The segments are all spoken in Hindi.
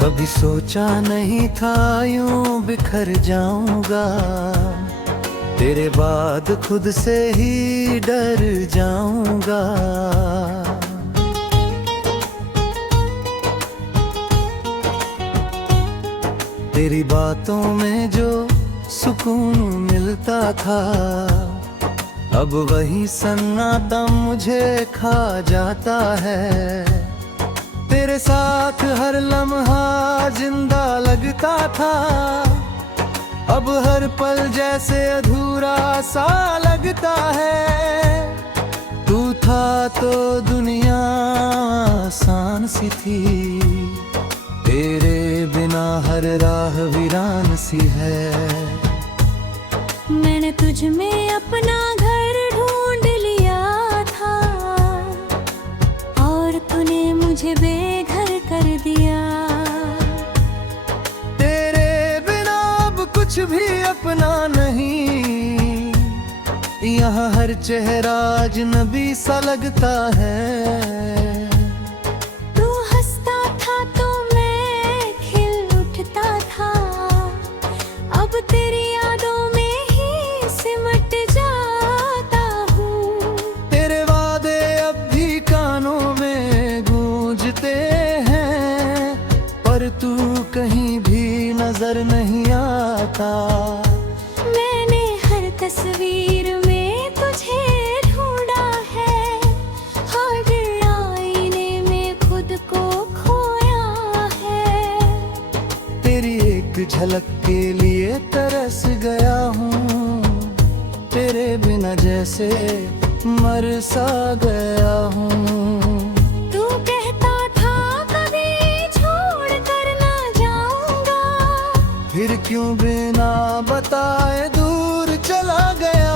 कभी सोचा नहीं था यूं बिखर जाऊंगा, तेरे बाद खुद से ही डर जाऊंगा। तेरी बातों में जो सुकून मिलता था, अब वही सन्नाटा मुझे खा जाता है। तेरे साथ हर लम्हा जिंदा लगता था, अब हर पल जैसे अधूरा सा लगता है। तू था तो दुनिया आसान सी थी, तेरे बिना हर राह वीरान सी है। मैंने तुझ में अपना घर ढूंढ लिया था, और तूने मुझे बेघर कर दिया। तेरे बिना अब कुछ भी अपना नहीं, यहाँ हर चेहरा अजनबी सा लगता है। तू हंसता था तो मैं खिल उठता था, अब तेरी यादों में ही सिमट जाता हूँ। तेरे वादे अब भी कानों में गूंजते हैं, पर तू कहीं भी नजर नहीं आता। मैंने हर तस्वीर में तुझे ढूंढा है, हर आईने में खुद को खोया है। तेरी एक झलक के लिए तरस गया हूँ, तेरे बिना जैसे मर सा गया हूँ। तू कहता था कभी छोड़ कर ना जाऊंगा, फिर क्यों बिना बताए दूर चला गया।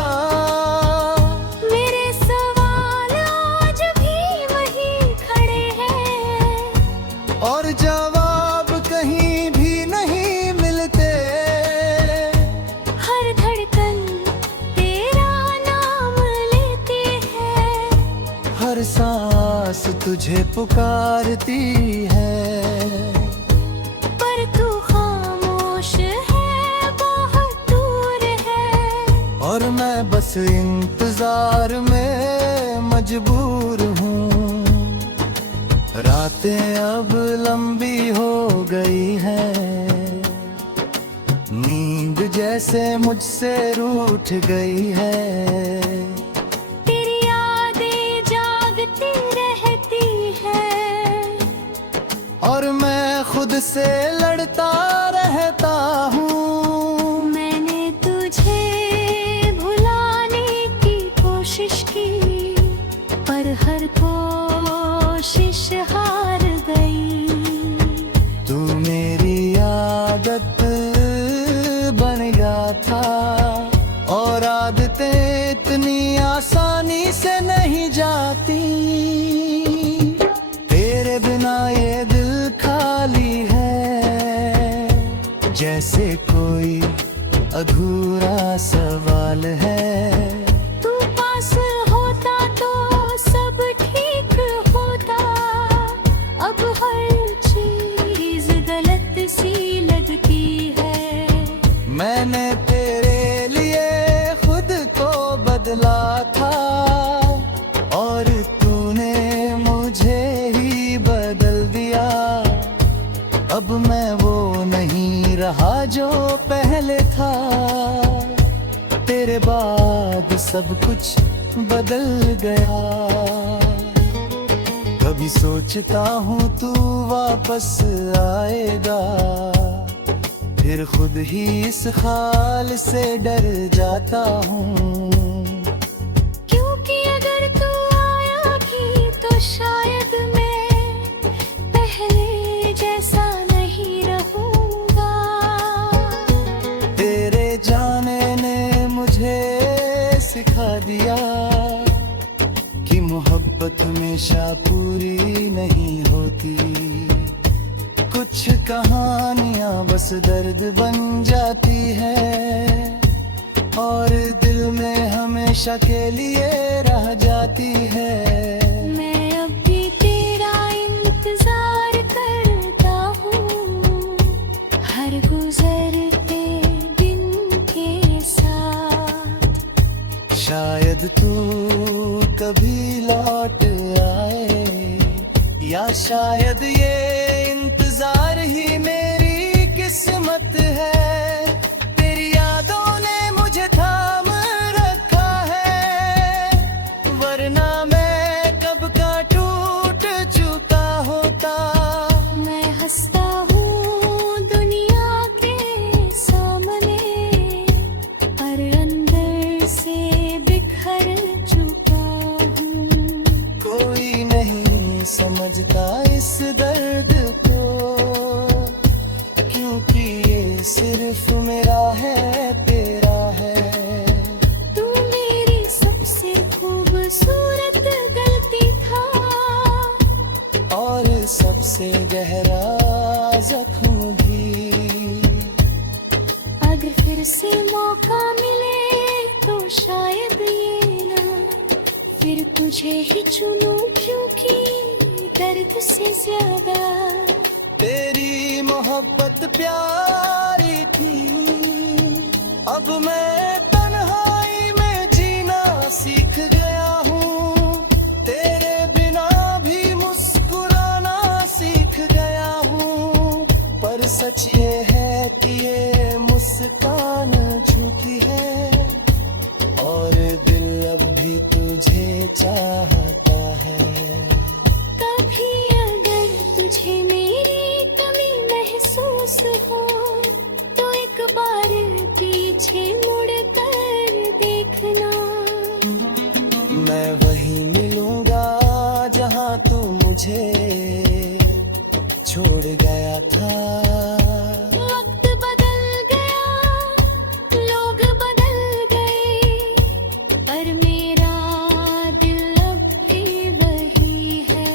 मेरे सवाल आज भी वही खड़े हैं, और जवाब कहीं भी नहीं मिलते। हर धड़कन तेरा नाम लेती है, हर सांस तुझे पुकारती है। पर तू खामोश है, बहुत दूर है। और मैं बस इंतजार में मजबूर हूँ। रातें अब लंबी हो गई हैं, नींद जैसे मुझसे रूठ गई है। तेरी यादें जागती रहती है, और मैं खुद से लड़ता रहता हूँ। मैंने तुझे भुलाने की कोशिश की, पर हर कोशिश हार गई। तू मेरी आदत बन गया था, और आदतें इतनी आसानी से नहीं जाती। तेरे बिना ये दिल खाली है, जैसे कोई अधूरा सवाल है। तू पास होता तो सब ठीक होता, अब हर चीज गलत सी लगती है। मैंने तेरे लिए खुद को बदला था, और तूने मुझे ही बदल दिया। अब मैं वो नहीं रहा जो पहले था, तेरे बाद सब कुछ बदल गया। कभी सोचता हूँ तू वापस आएगा, फिर खुद ही इस हाल से डर जाता हूँ। क्योंकि अगर तू आया भी तो शायद मैं पहले जैसा नहीं रहूंगा। तेरे जाने ने मुझे सिखा दिया कि मोहब्बत हमेशा पूरी नहीं होती। कुछ कहानियां बस दर्द बन जाती है, और दिल में हमेशा के लिए रह जाती है। मैं अब भी तेरा इंतजार करता हूँ, या शायद ये इंतजार ही मेरी किस्मत है। तेरी यादों ने मुझे थाम रखा है, वरना मैं कब का टूट चुका होता। मैं हंसता हूँ दुनिया के सामने, पर अंदर से बिखर चुका हूँ। कोई नहीं समझता इस दर्द को, क्योंकि ये सिर्फ मेरा है, तेरा है। तू मेरी सबसे खूबसूरत गलती था, और सबसे गहरा जख्म भी। अगर फिर से मौका मिले तो शायद ये ना फिर तुझे ही चुनूं, क्योंकि दर्द से ज्यादा तेरी मोहब्बत प्यारी थी। अब मैं तन्हाई में जीना सीख गया हूँ, तेरे बिना भी मुस्कुराना सीख गया हूँ। पर सच ये है कि ये मुस्कान झूठी है, और दिल अब भी तुझे चाहता है। कभी अगर तुझे मेरी कमी महसूस हो, तो एक बार पीछे मुड़ कर देखना। मैं वहीं मिलूंगा जहां तू मुझे छोड़ गया था। वक्त बदल गया, लोग बदल गए, पर मेरा दिल अब भी वही है।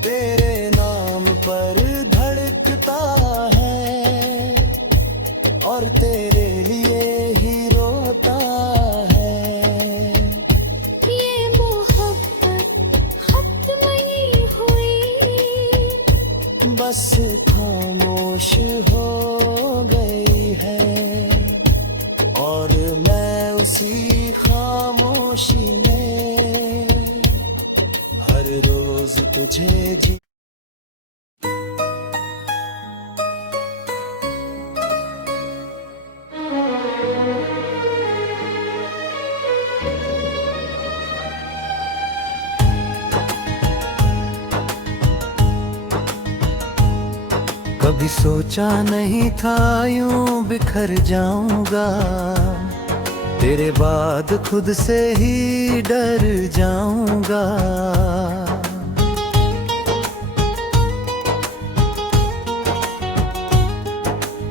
तेरे नाम पर धड़कता है, और तेरे लिए ही रोता है। ये मोहब्बत खत्म नहीं हुई, बस खामोश हो गई है, और मैं उसी खामोशी में हर रोज तुझे जी। कभी सोचा नहीं था यूं बिखर जाऊंगा, तेरे बाद खुद से ही डर जाऊंगा।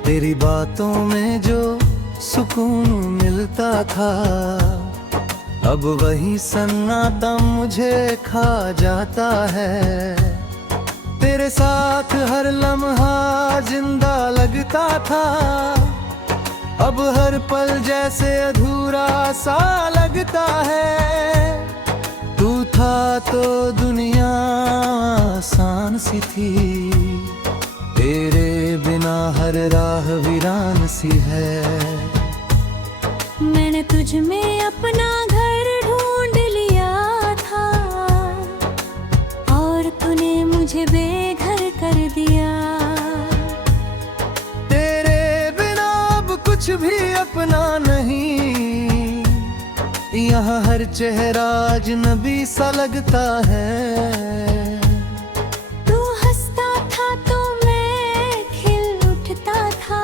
तेरी बातों में जो सुकून मिलता था, अब वही सन्नाटा मुझे खा जाता है। तेरे साथ हर लम्हा जिंदा लगता था, अब हर पल जैसे अधूरा सा लगता है। तू था तो दुनिया आसान सी थी, तेरे बिना हर राह वीरान सी है। मैंने तुझ में अपना घर ढूंढ लिया था, और तूने मुझे बेघर कर दिया। तेरे बिना अब कुछ भी अपना नहीं, यहाँ हर चेहरा अजनबी सा लगता है। तू हंसता था तो मैं खिल उठता था,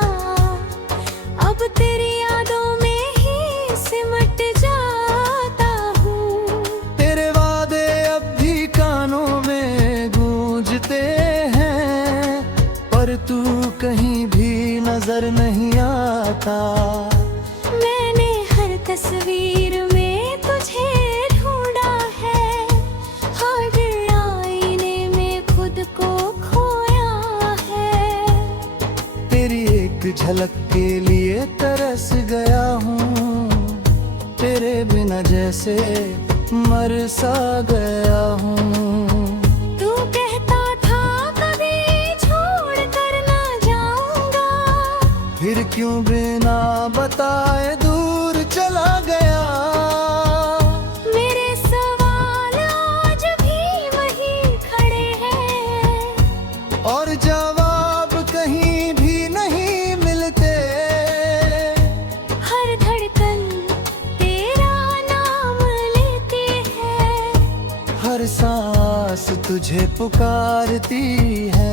अब तेरी यादों में ही सिमट जाता हूँ। तेरे वादे अब भी कानों में गूंजते हैं, पर तू कहीं भी नजर नहीं आता। मैंने हर तस्वीर में तुझे ढूंढा है, हर आईने में खुद को खोया है। तेरी एक झलक के लिए तरस गया हूँ, तेरे बिना जैसे मर सा गया हूँ। तू कहता था कभी छोड़ कर ना जाऊंगा, फिर क्यों बिना बताए दूर चला गया। मेरे सवाल आज भी वही खड़े मुझे पुकारती है,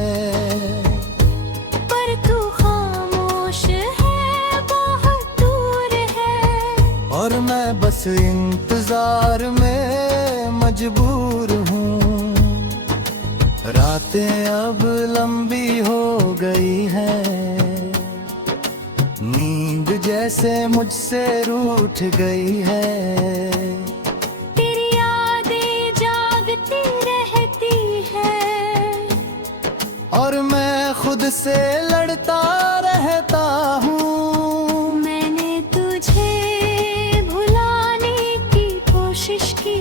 पर तू खामोश है, बहुत दूर है। और मैं बस इंतजार में मजबूर हूँ। रातें अब लंबी हो गई हैं, नींद जैसे मुझसे रूठ गई है। तेरी यादें जागती रहती है, और मैं खुद से लड़ता रहता हूँ। मैंने तुझे भुलाने की कोशिश की,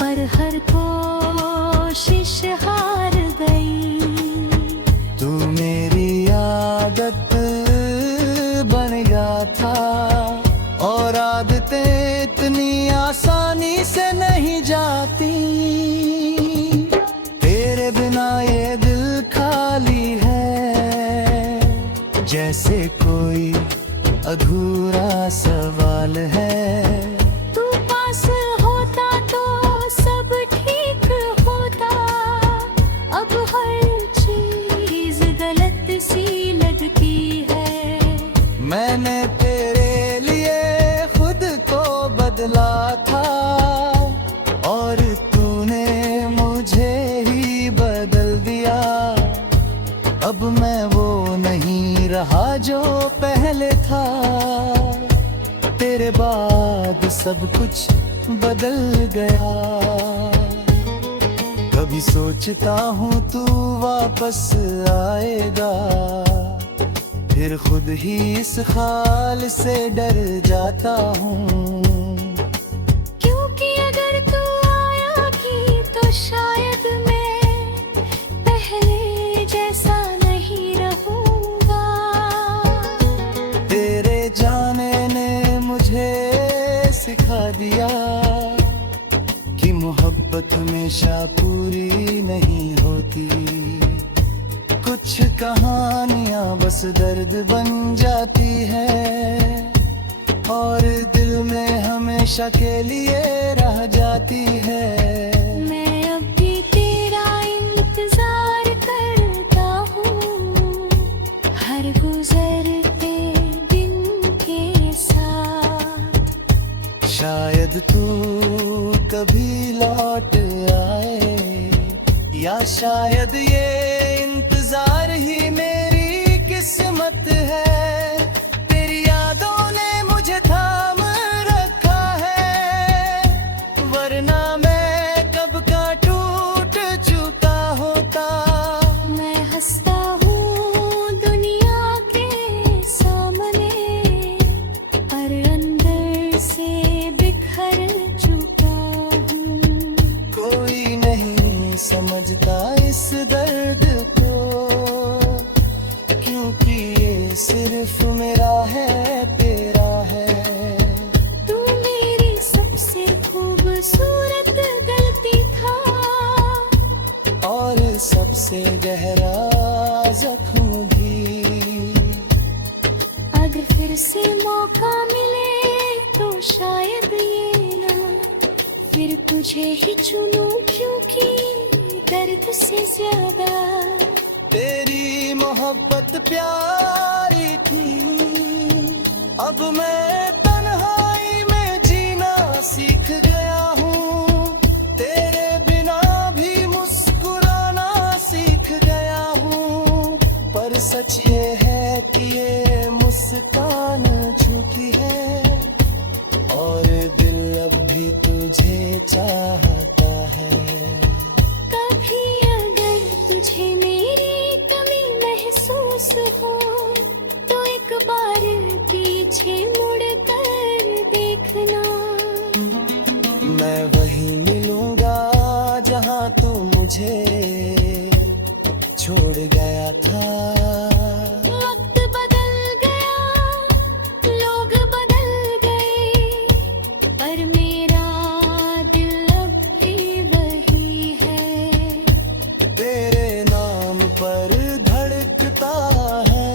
पर हर कोशिश हार गई। तू मेरी आदत बन गया था, और आदतें इतनी आसानी से नहीं जाती। तेरे बिना ये दिल खाली है, जैसे कोई अधूरा सवाल है। तू पास होता तो सब ठीक होता, अब हर चीज गलत सी लगती है। मैंने तेरे लिए खुद को बदला था, और तूने मुझे ही बदल दिया। अब मैं वो नहीं रहा जो पहले था। तेरे बाद सब कुछ बदल गया। कभी सोचता हूँ तू वापस आएगा, फिर खुद ही इस हाल से डर जाता हूँ। क्योंकि अगर तू आया भी तो शायद मैं पहले जैसा नहीं रहूंगा। तेरे जाने ने मुझे सिखा दिया कि मोहब्बत हमेशा पूरी नहीं होती। कुछ कहानियां बस दर्द बन जाती है, और दिल में हमेशा के लिए रह जाती है। मैं अब भी तेरा इंतजार करता हूँ, हर गुजरते दिन के साथ। शायद तू कभी लौट आए, या शायद ये इंतजार ही मेरी किस्मत है। तेरी यादों ने मुझे थाम रखा है, वरना मैं कब का टूट चुका होता। मैं हंसता हूँ दुनिया के सामने, पर अंदर से बिखर चुका हूँ। कोई नहीं समझता इस दर्द को, क्योंकि ये सिर्फ मेरा है, तेरा है। तू मेरी सबसे खूबसूरत गलती था, और सबसे गहरा जख्म भी। अगर फिर से मौका मिले तो शायद ये ना फिर तुझे ही चुनूं, क्योंकि दर्द से ज्यादा तेरी मोहब्बत प्यारी थी। अब मैं तन्हाई में जीना सीख गया हूँ, तेरे बिना भी मुस्कुराना सीख गया हूँ। पर सच ये है कि ये मुस्कान झूठी है, और दिल अब भी तुझे चाहता है। कभी अगर तुझे मेरी कमी महसूस हो तो एक बार पीछे मुड़ कर देखना। मैं वहीं मिलूंगा जहां तू मुझे छोड़ गया था। वक्त बदल गया, लोग बदल गए, पर मेरा दिल अब भी वही है। तेरे नाम पर धड़कता है,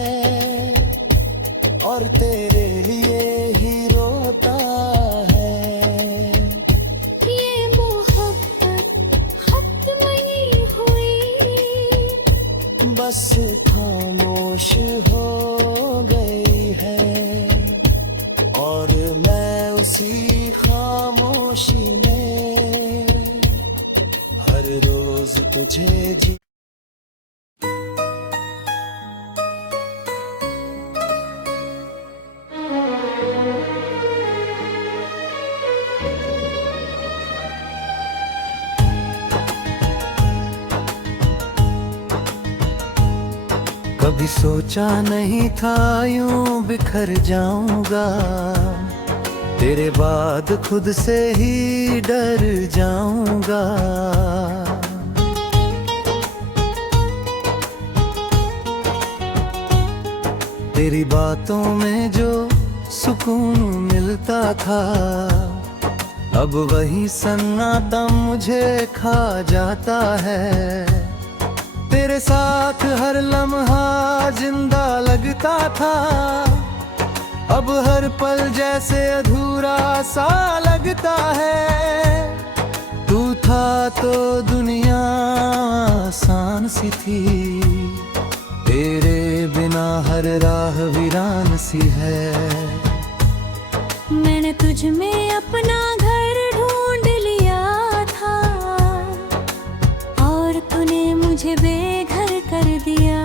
और तेरे लिए ही रोता है। ये मोहब्बत खत्म नहीं सांस खामोश हो गई है और मैं उसी खामोशी में हर रोज तुझे जी कभी सोचा नहीं था यूं बिखर जाऊंगा, तेरे बाद खुद से ही डर जाऊंगा। तेरी बातों में जो सुकून मिलता था, अब वही सन्नाटा मुझे खा जाता है। तेरे साथ हर लम्हा जिंदा लगता था, अब हर पल जैसे अधूरा सा लगता है। तू था तो दुनिया आसान सी थी, तेरे बिना हर राह वीरान सी है। मैंने तुझ में अपना घर ढूंढ लिया था और तूने मुझे बेघर कर दिया।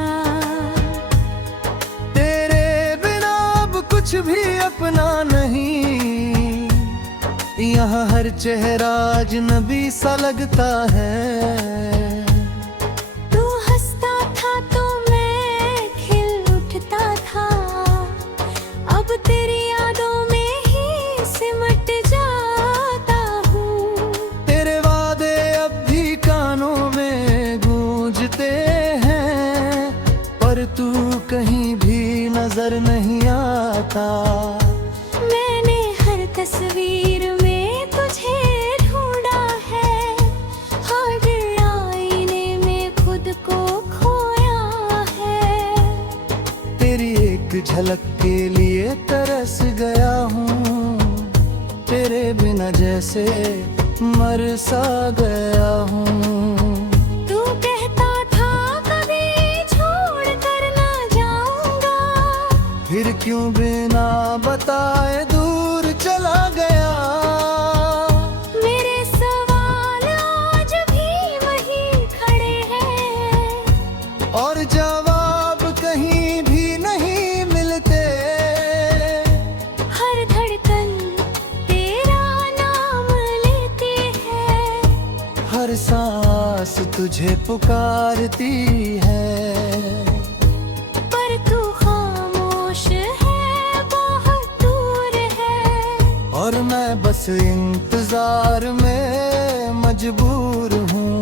तेरे बिना अब कुछ भी अपना नहीं, यहाँ हर चेहरा अजनबी सा लगता है। तू हंसता था तो मैं खिल उठता था, अब तेरी यादों में ही सिमट जाता हूँ। तेरे वादे अब भी कानों में गूंजते हैं, पर तू कहीं भी नजर नहीं आता। मैंने हर तस्वीर में तुझे ढूंढा है, हर आईने में खुद को खोया है। तेरी एक झलक के लिए तरस गया हूँ, तेरे बिना जैसे मर सा गया हूँ। तू कहता था कभी छोड़ कर ना जाऊंगा, फिर क्यों बिना बताए दूर चला गया। मेरे सवाल आज भी वही खड़े हैं और जवाब कहीं भी नहीं मिलते। हर धड़कन तेरा नाम लेती है, हर सांस तुझे पुकारती है। पर तू खामोश है, बहुत दूर है। और मैं बस इंतजार में मजबूर हूँ।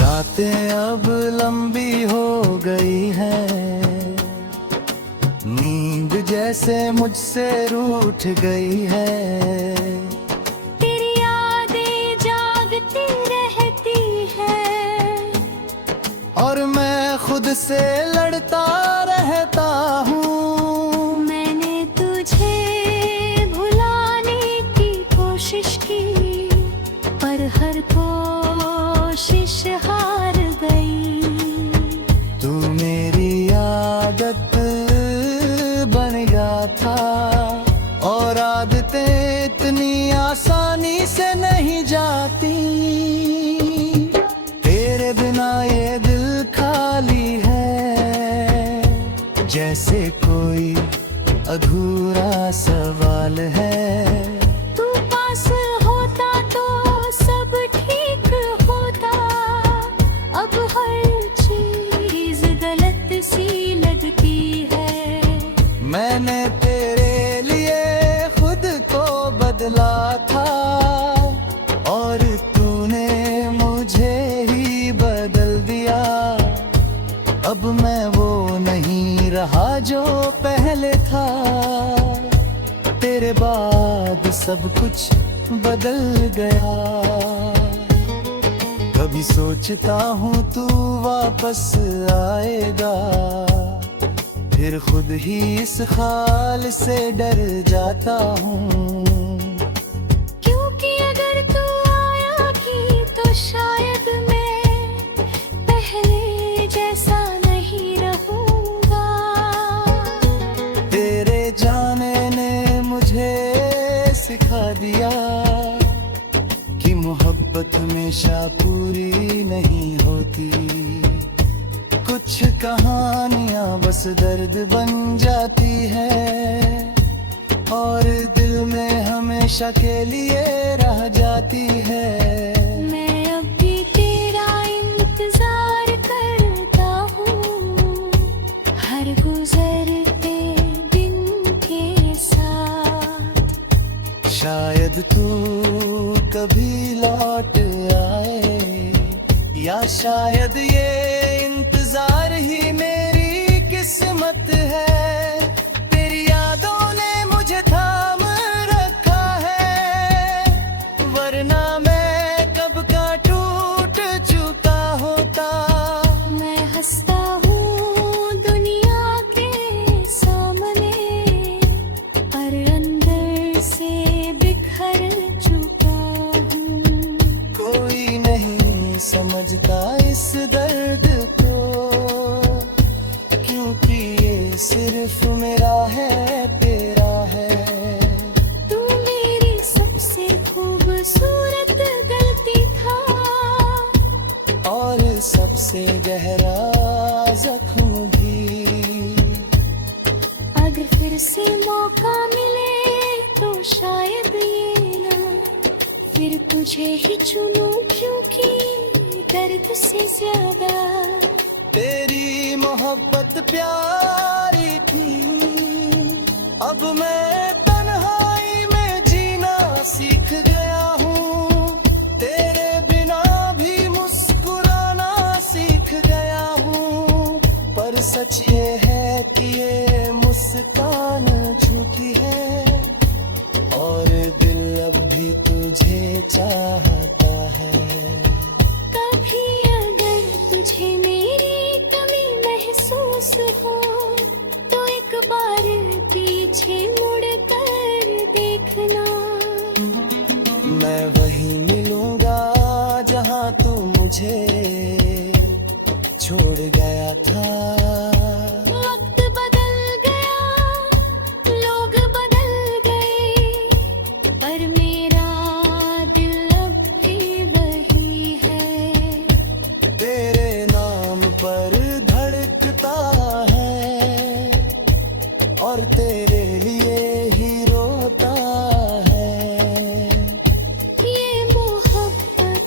रातें अब लंबी हो गई हैं, नींद जैसे मुझसे रूठ गई है। तेरी यादें जागती रहती है और मैं खुद से लड़ता रहता हूँ। मैंने तुझे भुलाने की कोशिश की, पर हर कोशिश हार गई। तू मेरी आदत बन गया था, और आदतें इतनी आसानी से नहीं जाती। तेरे बिना ये दिल खाली है, जैसे कोई अधूरा सवाल है। तू पास होता तो सब ठीक होता, अब हर चीज गलत सी लगती है। मैंने तेरे लिए खुद को बदला था, और तूने मुझे ही बदल दिया। अब मैं वो नहीं रहा जो पहले था, तेरे बाद सब कुछ बदल गया। कभी सोचता हूँ तू वापस आएगा, फिर खुद ही इस हाल से डर जाता हूँ। क्योंकि अगर तू आया भी तो शायद मैं पहले हमेशा पूरी नहीं होती। कुछ कहानियां बस दर्द बन जाती है और दिल में हमेशा के लिए रह जाती है। मैं अब भी तेरा इंतजार करता हूँ, हर गुजरते दिन के साथ। शायद तू कभी लौट आए, या शायद ये इंतजार ही मेरी किस्मत है। तेरी यादों ने मुझे थाम रखा है, वरना मैं कब का टूट चुका होता। मैं हंसता हूँ दुनिया के सामने, पर अंदर से बिखर चुका हूँ। कोई नहीं समझता इस दर्द को, क्योंकि ये सिर्फ मेरा है, तेरा है। तू मेरी सबसे खूबसूरत गलती था, और सबसे गहरा जख्म भी। अगर फिर से मौका मिले तो शायद ये ना फिर तुझे ही चुनूं, क्योंकि दर्द से ज्यादा तेरी मोहब्बत प्यारी थी। अब मैं तन्हाई में जीना सीख गया हूँ, तेरे बिना भी मुस्कुराना सीख गया हूँ। पर सच ये है कि ये मुस्कान झूठी है, और दिल अब भी तुझे चाहता है। कभी अगर तुझे मेरी कमी महसूस हो, तो एक बार पीछे मुड़ कर देखना। मैं वहीं मिलूंगा जहां तू मुझे छोड़ गया था। वक्त बदल गया, लोग बदल गए, पर मेरा दिल अब भी वही है। तेरे नाम पर धड़कता है, और तेरे लिए ही रोता है। ये मोहब्बत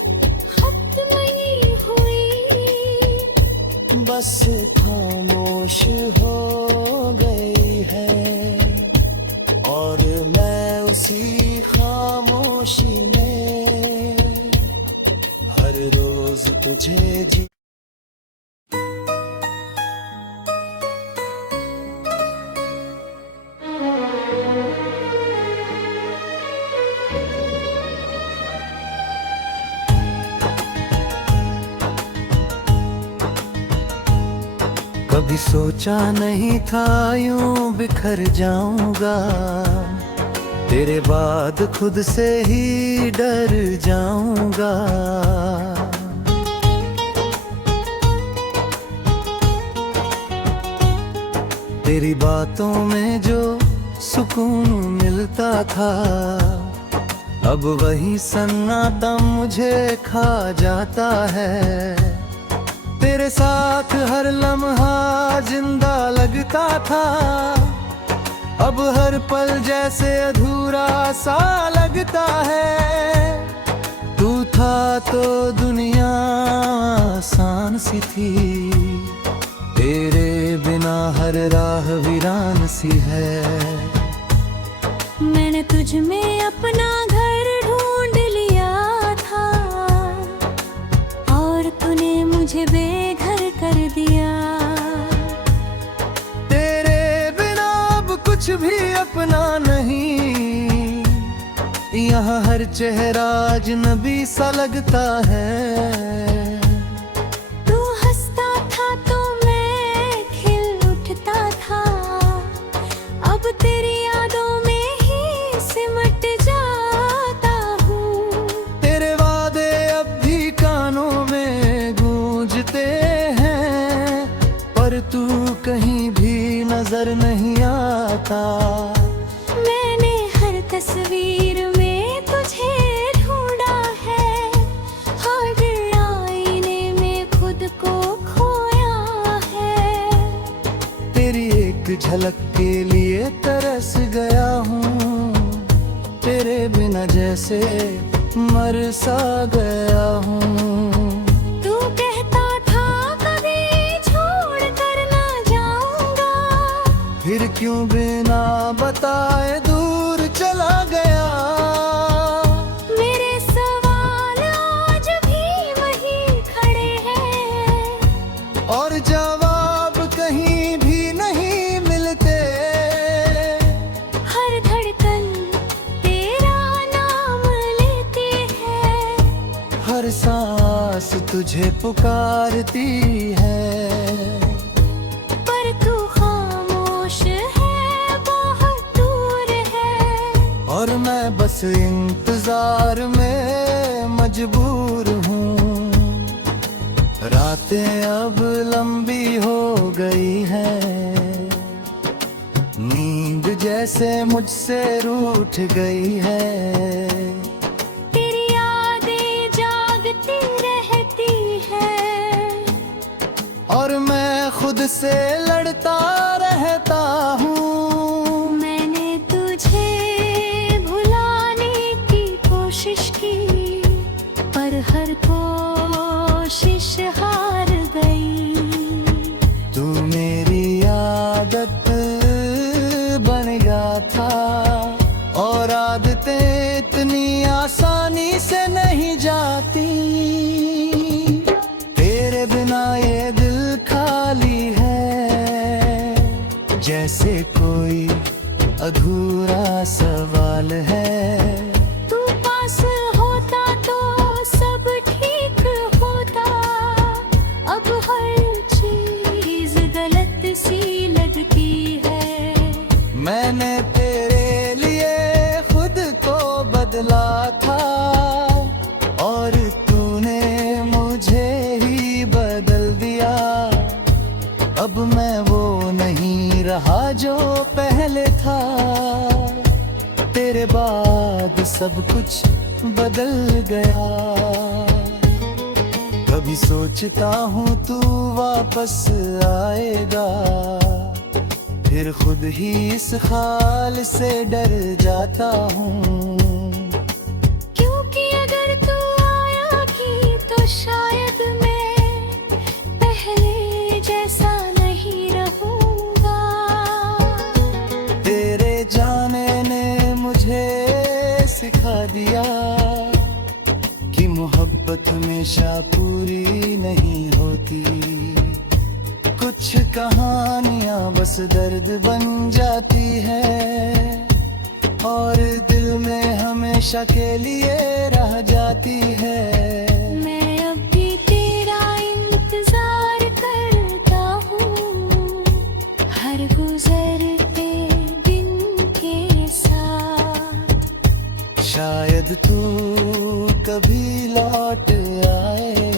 खत्म नहीं हुई, बस खामोश हो गई है, और मैं उसी खामोशी में हर रोज तुझे जी। कभी सोचा नहीं था यूं बिखर जाऊंगा, तेरे बाद खुद से ही डर जाऊंगा। तेरी बातों में जो सुकून मिलता था, अब वही सन्नाटा मुझे खा जाता है। तेरे साथ हर लम्हा जिंदा लगता था, अब हर पल जैसे अधूरा सा लगता है। तू था तो दुनिया आसान सी थी, तेरे बिना हर राह वीरान सी है। मैंने तुझ में अपना घर ढूंढ लिया था, और तूने मुझे बेघर कर दिया। तेरे बिना अब कुछ भी अपना नहीं, यहाँ हर चेहरा अजनबी सा लगता है। तू हंसता था तो मैं खिल उठता था, अब तेरी यादों में ही सिमट जाता हूँ। तेरे वादे अब भी कानों में गूंजते हैं, पर तू कहीं भी नजर नहीं आता। मैंने हर तस्वीर में तुझे ढूंढा है, झलक के लिए तरस गया हूँ, तेरे बिना जैसे मर सा गया हूँ। तू कहता था कभी छोड़ कर ना जाऊंगा, फिर क्यों बिना बताए दूर चला गया। मेरे सवाल आज भी वही खड़े हैं, और जवाब कहीं भी नहीं मिलते। हर धड़कन तेरा नाम लेती है, हर सांस तुझे पुकारती है। पर तू खामोश है, बहुत दूर है, और मैं बस इंतजार में मजबूर हूँ। रातें अब लंबी हो गई हैं, नींद जैसे मुझसे रूठ गई है। तेरी यादें जागती रहती है, और मैं खुद से लड़ता रहता हूँ। मैंने तुझे भुलाने की कोशिश की, पर हर कोशिश हार गई। तू मेरी आदत बन गया था, और आदतें इतनी आसानी से नहीं जाती। तेरे बिना ये दिल खाली है, जैसे कोई अधूरा सवाल है। तू पास होता तो सब ठीक होता, अब हर चीज गलत सी लगती है। मैंने तेरे लिए खुद को बदला था, और तूने मुझे ही बदल दिया। अब मैं वो नहीं रहा जो पहले था, तेरे बाद सब कुछ बदल गया। कभी सोचता हूँ तू वापस आएगा, फिर खुद ही इस हाल से डर जाता हूँ। क्योंकि अगर तू आया भी तो शायद मैं पहले जैसा नहीं रहूंगा। तेरे जाने ने मुझे सिखा दिया कि मोहब्बत हमेशा पूरी नहीं होती। कुछ कहानियां बस दर्द बन जाती है, और दिल में हमेशा के लिए रह जाती है। मैं अब भी तेरा इंतजार करता हूँ, हर गुजरते दिन के साथ। शायद तू कभी लौट आए,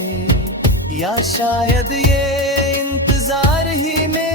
या शायद ये इंतजार ही में